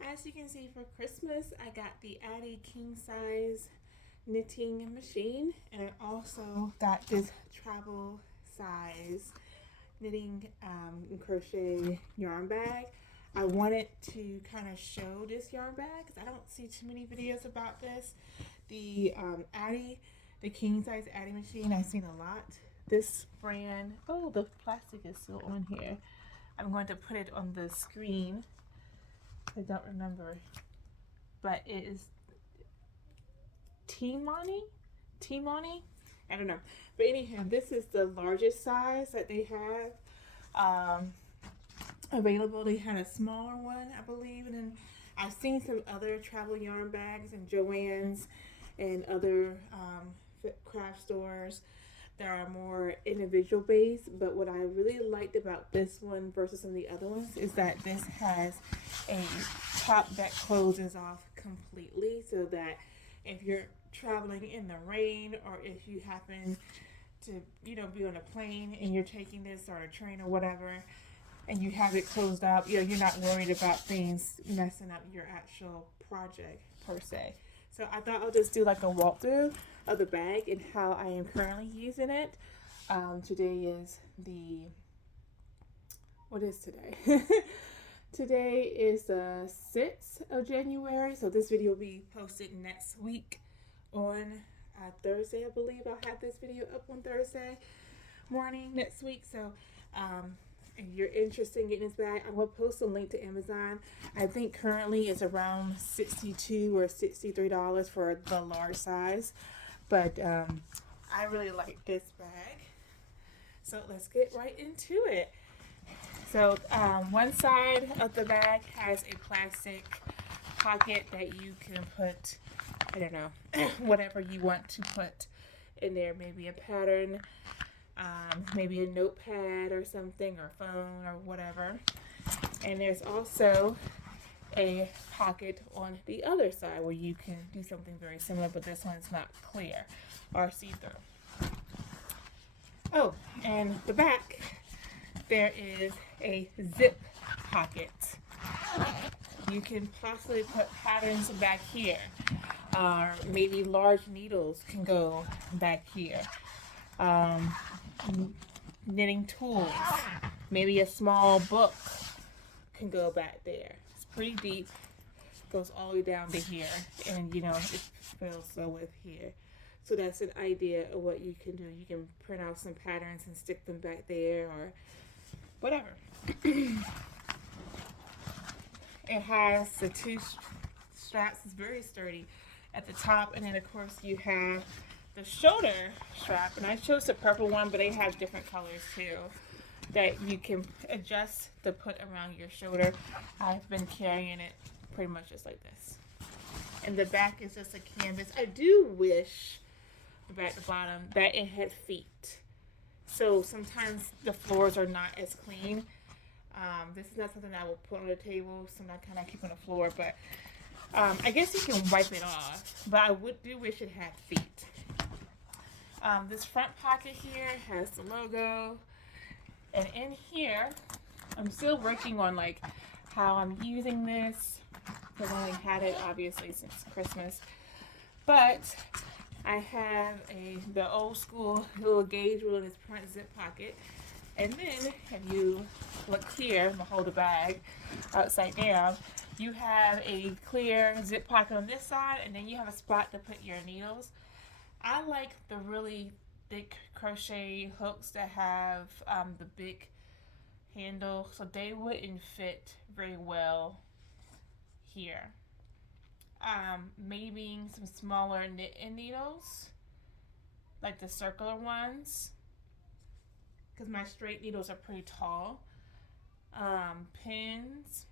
As you can see, for Christmas, I got the Addi king size knitting machine, and I also got this travel size knitting and crochet yarn bag. I wanted to kind of show this yarn bag because I don't see too many videos about this. The Addi, the king size Addi machine, I've seen a lot. This brand, oh, the plastic is still on here. I'm going to put it on the screen. I don't remember, but it is Teamoy. I don't know, but anyhow, this is the largest size that they have available. They had a smaller one, I believe, and then I've seen some other travel yarn bags in Joann's and other craft stores that are more individual based. But what I really liked about this one versus some of the other ones is that this has a top that closes off completely, so that if you're traveling in the rain or if you happen to be on a plane and you're taking this or a train or whatever and you have it closed up, you're not worried about things messing up your actual project per se. So I thought I'll just do like a walkthrough of the bag and how I am currently using it. Today is what is today? Today is the 6th of January, so this video will be posted next week on Thursday, I believe. I'll have this video up on Thursday morning next week. So if you're interested in getting this bag, I will post a link to Amazon. I think currently it's around $62 or $63 for the large size, but I really like this bag. So let's get right into it. So one side of the bag has a plastic pocket that you can put, I don't know, whatever you want to put in there. Maybe a pattern, maybe a notepad or something, or phone or whatever. And there's also a pocket on the other side where you can do something very similar, but this one's not clear or see-through. Oh, and the back, there is a zip pocket. You can possibly put patterns back here. Maybe large needles can go back here. Knitting tools. Maybe a small book can go back there. It's pretty deep. Goes all the way down to here. And it fills so with here. So that's an idea of what you can do. You can print out some patterns and stick them back there or whatever. It has the two straps. It's very sturdy at the top, and then of course you have the shoulder strap, and I chose the purple one, but they have different colors too that you can adjust to put around your shoulder. I've been carrying it pretty much just like this. And the back is just a canvas. I do wish, the back to bottom, that it had feet. So sometimes the floors are not as clean. This is not something I will put on the table, so I'm not kind of keep on the floor, but I guess you can wipe it off, but I do wish it had feet. This front pocket here has the logo, and in here, I'm still working on like how I'm using this, because I only had it obviously since Christmas, but I have the old school little gauge rule in this front zip pocket. And then if you look here, I'm gonna hold the bag upside down, you have a clear zip pocket on this side, and then you have a spot to put your needles. I like the really thick crochet hooks that have the big handle, so they wouldn't fit very well here. Maybe some smaller knit-in needles, like the circular ones, because my straight needles are pretty tall. Pins.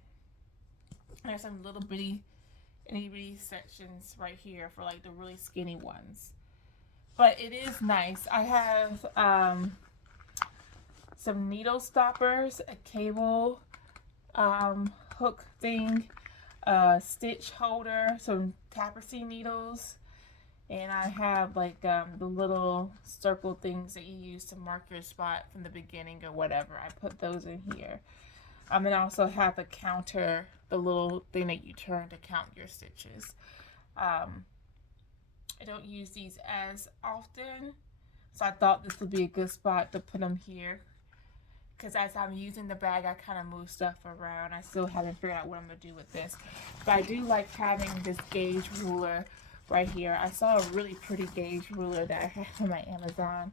There's some little bitty sections right here for like the really skinny ones. But it is nice. I have some needle stoppers, a cable hook thing, a stitch holder, some tapestry needles, and I have like the little circle things that you use to mark your spot from the beginning or whatever. I put those in here. And I also have the counter, the little thing that you turn to count your stitches. I don't use these as often, so I thought this would be a good spot to put them here. Because as I'm using the bag, I kind of move stuff around. I still haven't figured out what I'm going to do with this. But I do like having this gauge ruler right here. I saw a really pretty gauge ruler that I have on my Amazon.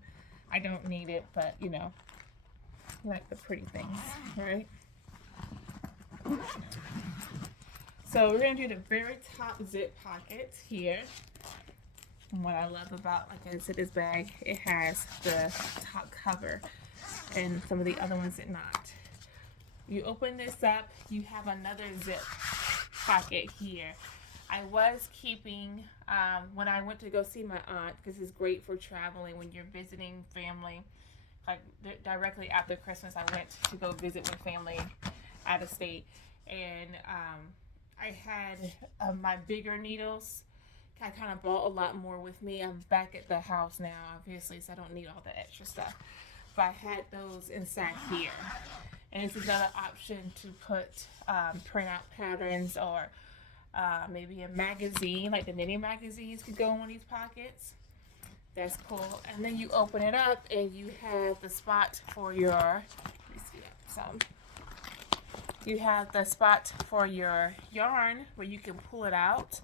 I don't need it, but you know, I like the pretty things, right? So we're going to do the very top zip pockets here. And what I love about, like I said, this bag, it has the top cover, and some of the other ones did not. You open this up, you have another zip pocket here. I was keeping, when I went to go see my aunt, because it's great for traveling when you're visiting family. Like directly after Christmas, I went to go visit my family out of state, and I had my bigger needles. I kind of brought a lot more with me. I'm back at the house now, obviously, so I don't need all the extra stuff. But I had those inside here. And it's another option to put print out patterns, or maybe a magazine, like the knitting magazines could go in one of these pockets. That's cool. And then you open it up and you have the spot for your, let me see that some. You have the spot for your yarn where you can pull it out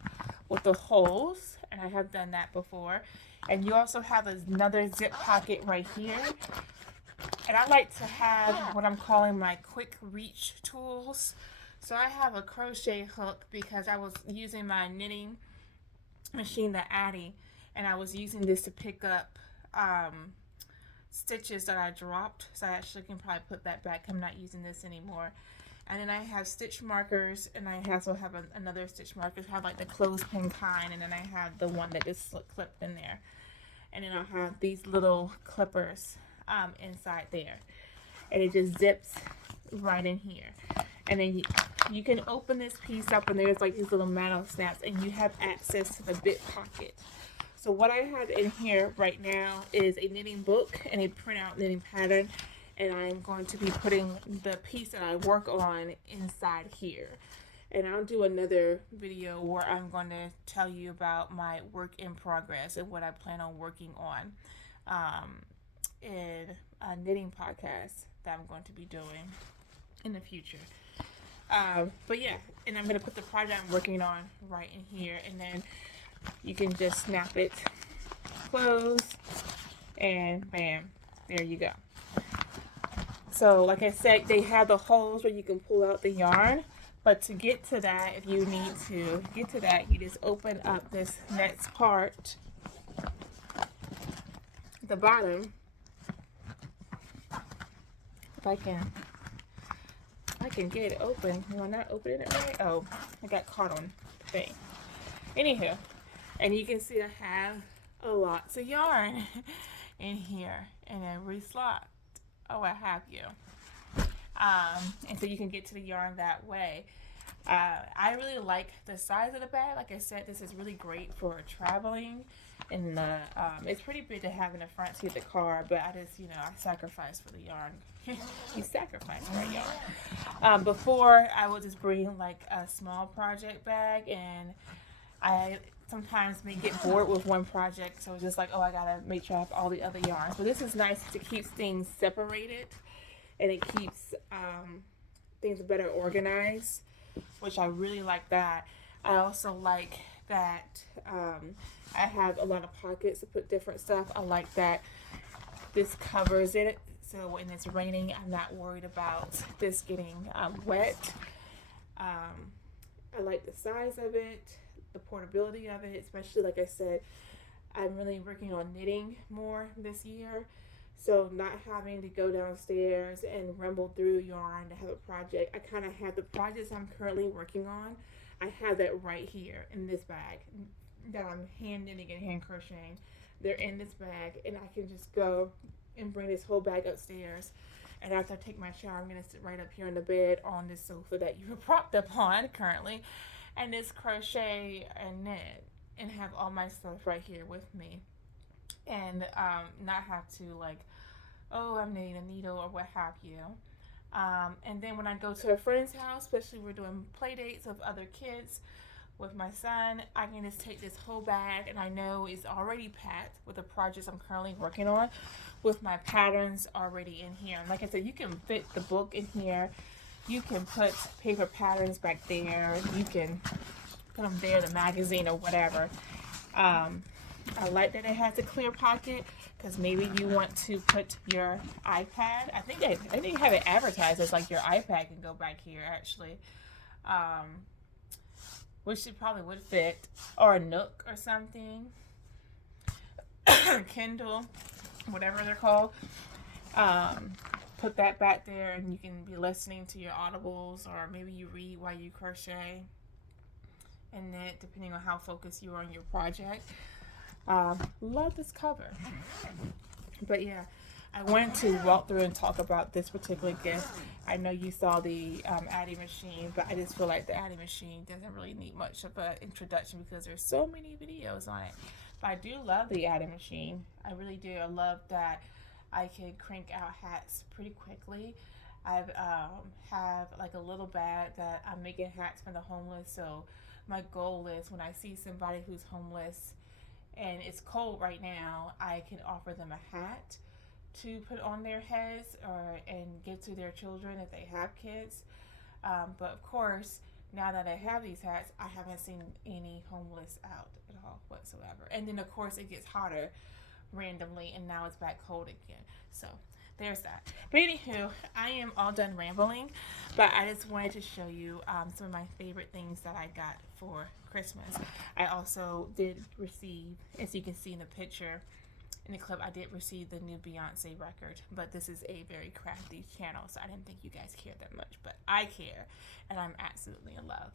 with the holes, and I have done that before. And you also have another zip pocket right here. And I like to have what I'm calling my quick reach tools. So I have a crochet hook because I was using my knitting machine, the Addi, and I was using this to pick up stitches that I dropped. So I actually can probably put that back. I'm not using this anymore. And then I have stitch markers, and I also have another stitch marker. I have like the clothespin kind, and then I have the one that just clipped in there. And then I have these little clippers inside there. And it just zips right in here. And then you can open this piece up, and there's like these little metal snaps, and you have access to the bit pocket. So what I have in here right now is a knitting book and a printout knitting pattern. And I'm going to be putting the piece that I work on inside here. And I'll do another video where I'm going to tell you about my work in progress and what I plan on working on in a knitting podcast that I'm going to be doing in the future. But yeah, and I'm going to put the project I'm working on right in here. And then you can just snap it, close, and bam, there you go. So like I said, they have the holes where you can pull out the yarn. But to get to that, if you need to get to that, you just open up this next part at the bottom. If I can get it open. Am I not opening it right? Oh, I got caught on the thing. Anywho, and you can see I have a lots of yarn in here in every slot. Oh, what have you. And so you can get to the yarn that way. I really like the size of the bag. Like I said, this is really great for traveling. And it's pretty big to have in the front seat of the car, but I just, I sacrifice for the yarn. You sacrifice for yarn. Before, I would just bring like a small project bag, and I sometimes may get bored with one project, so it's just like, oh, I gotta make sure I have all the other yarns. So this is nice to keep things separated, and it keeps things better organized, which I really like that. I also like that I have a lot of pockets to put different stuff. I like that this covers it, so when it's raining, I'm not worried about this getting wet. I like the size of it, the portability of it, especially like I said, I'm really working on knitting more this year. So not having to go downstairs and rumble through yarn to have a project. I kind of have the projects I'm currently working on. I have that right here in this bag that I'm hand knitting and hand crocheting. They're in this bag, and I can just go and bring this whole bag upstairs. And after I take my shower, I'm going to sit right up here in the bed on this sofa that you are propped up on currently, and just crochet and knit and have all my stuff right here with me. And not have to like, oh, I'm knitting a needle or what have you. And then when I go to a friend's house, especially we're doing play dates of other kids with my son, I can just take this whole bag, and I know it's already packed with the projects I'm currently working on, with my patterns already in here. And like I said, you can fit the book in here. You can put paper patterns back there. You can put them there, the magazine or whatever. I like that it has a clear pocket because maybe you want to put your iPad. I think they have it advertised as like your iPad can go back here actually, which it probably would fit, or a Nook or something, Kindle, whatever they're called. Put that back there, and you can be listening to your audibles, or maybe you read while you crochet. And then, depending on how focused you are on your project. Love this cover. But yeah, I wanted to walk through and talk about this particular gift. I know you saw the Addi machine, but I just feel like the Addi machine doesn't really need much of an introduction because there's so many videos on it. But I do love the Addi machine. I really do. I love that I can crank out hats pretty quickly. I have like a little bag that I'm making hats for the homeless. So my goal is when I see somebody who's homeless and it's cold right now, I can offer them a hat to put on their heads or and give to their children if they have kids. But of course, now that I have these hats, I haven't seen any homeless out at all whatsoever. And then of course it gets hotter randomly, and now it's back cold again. So there's that. But anywho, I am all done rambling, but I just wanted to show you some of my favorite things that I got for Christmas. I also did receive, as you can see in the picture, in the clip, I did receive the new Beyonce record, but this is a very crafty channel, so I didn't think you guys cared that much, but I care, and I'm absolutely in love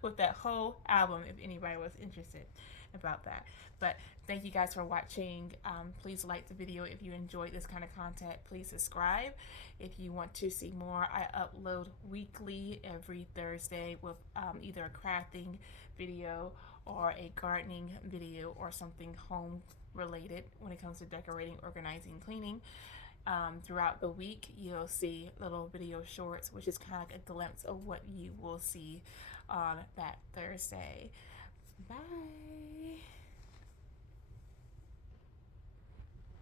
with that whole album, if anybody was interested about that. But thank you guys for watching. Please like the video if you enjoyed this kind of content. Please subscribe if you want to see more. I upload weekly every Thursday with either a crafting video or a gardening video or something home related when it comes to decorating, organizing, cleaning. Throughout the week, you'll see little video shorts, which is kind of like a glimpse of what you will see on that Thursday. Bye.